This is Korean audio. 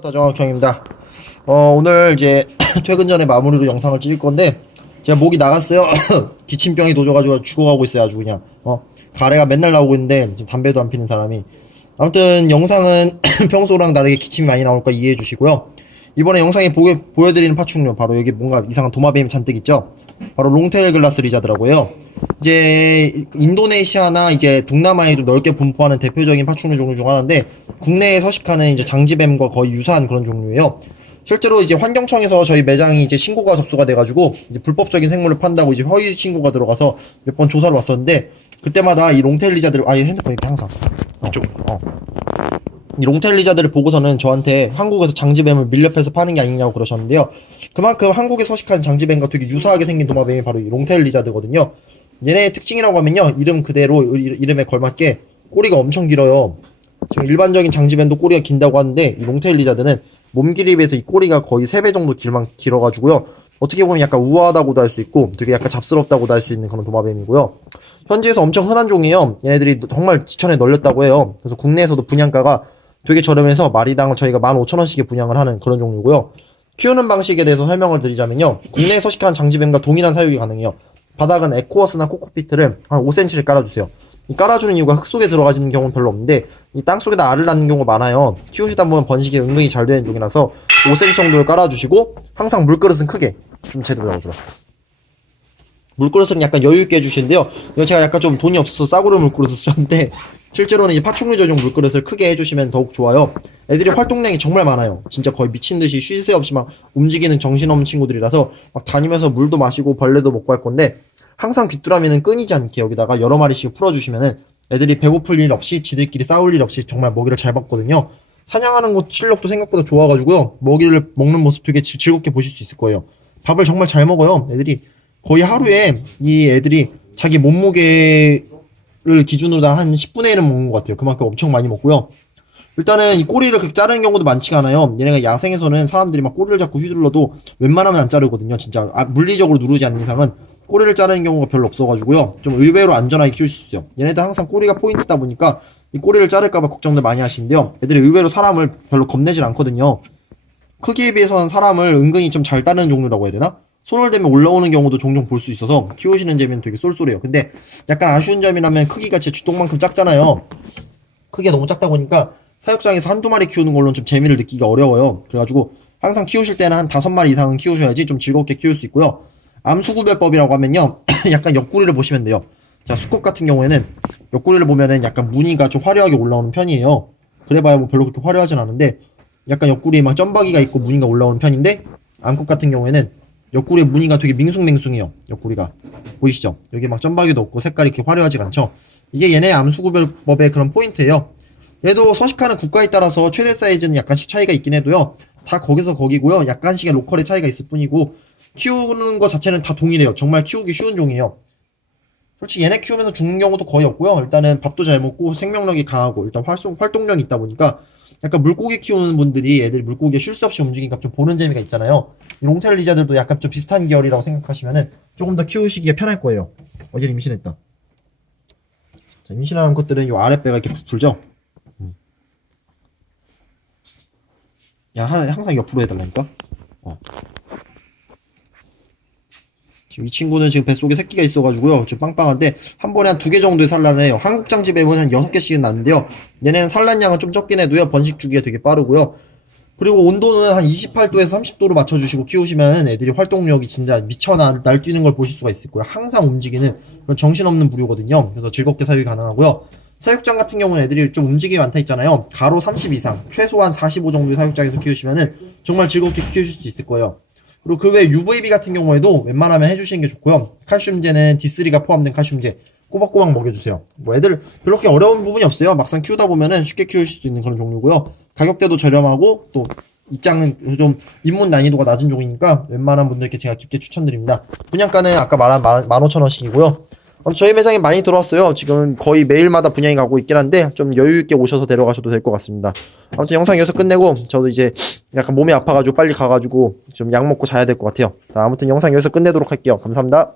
다정학형입니다. 어, 오늘 이제 퇴근 전에 마무리로 영상을 찍을 건데 제가 목이 나갔어요. 기침병이 도져가지고 죽어가고 있어요. 아주 그냥 어, 가래가 맨날 나오고 있는데 지금 담배도 안 피는 사람이 아무튼 영상은 평소랑 다르게 기침이 많이 나올까 이해해 주시고요. 이번에 영상에 보, 보여드리는 파충류 바로 여기 뭔가 이상한 도마뱀이 잔뜩 있죠. 바로 롱테일 글라스 리자드라고요. 이제 인도네시아나 이제 동남아에도 넓게 분포하는 대표적인 파충류 종류 중 하나인데 국내에 서식하는 이제 장지뱀과 거의 유사한 그런 종류예요. 실제로 이제 환경청에서 저희 매장이 이제 신고가 접수가 돼가지고 이제 불법적인 생물을 판다고 이제 허위 신고가 들어가서 몇 번 조사를 왔었는데 그때마다 이 롱테일 리자드를 아예 핸드폰 이렇게 항상 이쪽 어. 이 롱테일 리자드를 보고서는 저한테 한국에서 장지뱀을 밀렵해서 파는 게 아니냐고 그러셨는데요. 그만큼 한국에 서식한 장지뱀과 되게 유사하게 생긴 도마뱀이 바로 이 롱테일 리자드거든요. 얘네의 특징이라고 하면요. 이름 그대로 이- 이름에 걸맞게 꼬리가 엄청 길어요. 지금 일반적인 장지뱀도 꼬리가 긴다고 하는데 이 롱테일 리자드는 몸 길이에 비해서 이 꼬리가 거의 3배 정도 길만 길어가지고요. 어떻게 보면 약간 우아하다고도 할 수 있고 되게 약간 잡스럽다고도 할 수 있는 그런 도마뱀이고요. 현지에서 엄청 흔한 종이에요. 얘네들이 정말 지천에 널렸다고 해요. 그래서 국내에서도 분양가가 되게 저렴해서 마리당 저희가 15,000원씩에 분양을 하는 그런 종류고요. 키우는 방식에 대해서 설명을 드리자면요. 국내에 서식한 장지뱀과 동일한 사육이 가능해요. 바닥은 에코어스나 코코피트를 한 5cm를 깔아주세요. 이 깔아주는 이유가 흙 속에 들어가지는 경우는 별로 없는데 이 땅 속에다 알을 낳는 경우가 많아요. 키우시다 보면 번식이 은근히 잘 되는 종이라서 5cm 정도를 깔아주시고 항상 물그릇은 크게 좀 제대로 나오더라. 물그릇은 약간 여유 있게 해주시는데요. 이거 제가 약간 좀 돈이 없어서 싸구려 물그릇을 썼는데 실제로는 이 파충류 전용 물그릇을 크게 해주시면 더욱 좋아요. 애들이 활동량이 정말 많아요. 진짜 거의 미친 듯이 쉴 새 없이 막 움직이는 정신없는 친구들이라서 막 다니면서 물도 마시고 벌레도 먹고 할 건데 항상 귀뚜라미는 끊이지 않게 여기다가 여러 마리씩 풀어주시면은 애들이 배고플 일 없이 지들끼리 싸울 일 없이 정말 먹이를 잘 먹거든요. 사냥하는 것 실력도 생각보다 좋아가지고요. 먹이를 먹는 모습 되게 지- 즐겁게 보실 수 있을 거예요. 밥을 정말 잘 먹어요. 애들이 거의 하루에 이 애들이 자기 몸무게 를 기준으로 한 10분의 1은 먹는 것 같아요. 그만큼 엄청 많이 먹고요. 일단은 이 꼬리를 그렇게 자르는 경우도 많지가 않아요. 얘네가 야생에서는 사람들이 막 꼬리를 잡고 휘둘러도 웬만하면 안 자르거든요. 진짜 아, 물리적으로 누르지 않는 이상은 꼬리를 자르는 경우가 별로 없어가지고요. 좀 의외로 안전하게 키울 수 있어요. 얘네들 항상 꼬리가 포인트다 보니까 이 꼬리를 자를까봐 걱정들 많이 하시는데요. 애들이 의외로 사람을 별로 겁내질 않거든요. 크기에 비해서는 사람을 은근히 좀 잘 따르는 종류라고 해야 되나? 손을 대면 올라오는 경우도 종종 볼 수 있어서 키우시는 재미는 되게 쏠쏠해요. 근데 약간 아쉬운 점이라면 크기가 제 주똥만큼 작잖아요. 크기가 너무 작다 보니까 사육장에서 한두 마리 키우는 걸로는 좀 재미를 느끼기 어려워요. 그래가지고 항상 키우실 때는 한 다섯 마리 이상은 키우셔야지 좀 즐겁게 키울 수 있고요. 암수구별법이라고 하면요. 약간 옆구리를 보시면 돼요. 자, 수컷 같은 경우에는 옆구리를 보면은 약간 무늬가 좀 화려하게 올라오는 편이에요. 그래봐야 뭐 별로 그렇게 화려하진 않은데 약간 옆구리에 막 점박이가 있고 무늬가 올라오는 편인데 암컷 같은 경우에는 옆구리에 무늬가 되게 밍숭맹숭해요. 옆구리가 보이시죠? 여기 막 점박이도 없고 색깔이 이렇게 화려하지 않죠? 이게 얘네 암수구별법의 그런 포인트예요. 얘도 서식하는 국가에 따라서 최대 사이즈는 약간씩 차이가 있긴 해도요. 다 거기서 거기고요. 약간씩의 로컬의 차이가 있을 뿐이고 키우는 것 자체는 다 동일해요. 정말 키우기 쉬운 종이에요. 솔직히 얘네 키우면서 죽는 경우도 거의 없고요. 일단은 밥도 잘 먹고 생명력이 강하고 일단 활동, 활동력이 있다 보니까 약간 물고기 키우는 분들이 애들이 물고기에 쉴 수 없이 움직이니까 좀 보는 재미가 있잖아요. 이 롱테일 리자들도 약간 좀 비슷한 계열이라고 생각하시면은 조금 더 키우시기가 편할 거예요. 어제 임신했다. 자, 임신하는 것들은 이 아랫배가 이렇게 부풀죠? 음. 야, 하- 항상 옆으로 해달라니까? 어. 지금 이 친구는 지금 뱃속에 새끼가 있어가지고요. 지금 빵빵한데, 한 번에 한 두 개 정도의 산란을 해요. 한국장집에는 한 여섯 개씩은 나는데요. 얘네는 산란량은 좀 적긴 해도요. 번식 주기가 되게 빠르고요. 그리고 온도는 한 28도에서 30도로 맞춰주시고 키우시면 애들이 활동력이 진짜 미쳐 날, 날뛰는 걸 보실 수가 있을 거예요. 항상 움직이는 그런 정신없는 부류거든요. 그래서 즐겁게 사육이 가능하고요. 사육장 같은 경우는 애들이 좀 움직임이 많다 있잖아요. 가로 30 이상, 최소한 45 정도의 사육장에서 키우시면은 정말 즐겁게 키우실 수 있을 거예요. 그리고 그 외 UVB 같은 경우에도 웬만하면 해주시는 게 좋고요. 칼슘제는 D3가 포함된 칼슘제 꼬박꼬박 먹여주세요. 뭐 애들 그렇게 어려운 부분이 없어요. 막상 키우다 보면은 쉽게 키울 수 있는 그런 종류고요. 가격대도 저렴하고 또 입장은 좀 입문 난이도가 낮은 종이니까 웬만한 분들께 제가 깊게 추천드립니다. 분양가는 아까 말한 15,000원씩이고요. 저희 매장에 많이 들어왔어요. 지금 거의 매일마다 분양이 가고 있긴 한데 좀 여유 있게 오셔서 데려가셔도 될 것 같습니다. 아무튼 영상 여기서 끝내고 저도 이제 약간 몸이 아파가지고 빨리 가가지고 좀 약 먹고 자야 될 것 같아요. 자, 아무튼 영상 여기서 끝내도록 할게요. 감사합니다.